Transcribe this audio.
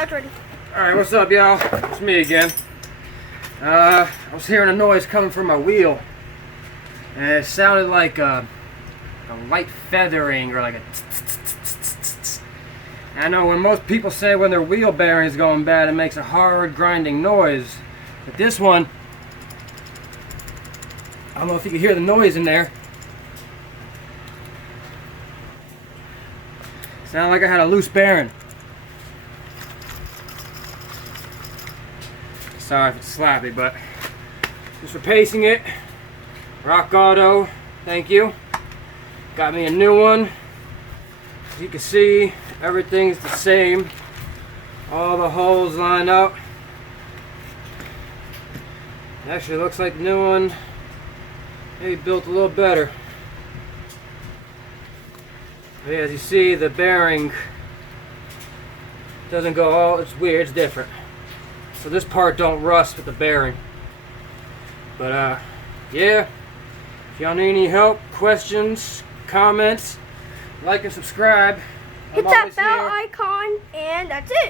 Yeah, it's ready. Alright, what's up, y'all? It's me again. I was hearing a noise coming from my wheel. And it sounded like a light feathering or like a tss. I know when most people say when their wheel bearing is going bad, it makes a hard grinding noise. But this one, I don't know if you can hear the noise in there. Sounded like I had a loose bearing. Sorry if it's sloppy, but just replacing it. Rock Auto, thank you. Got me a new one. As you can see, everything's the same. All the holes line up. Actually, looks like the new one maybe built a little better. But yeah, as you see, the bearing doesn't go all, it's weird, it's different. So this part don't rust with the bearing. But yeah, if y'all need any help, questions, comments, like and subscribe. Hit that bell icon, and that's it.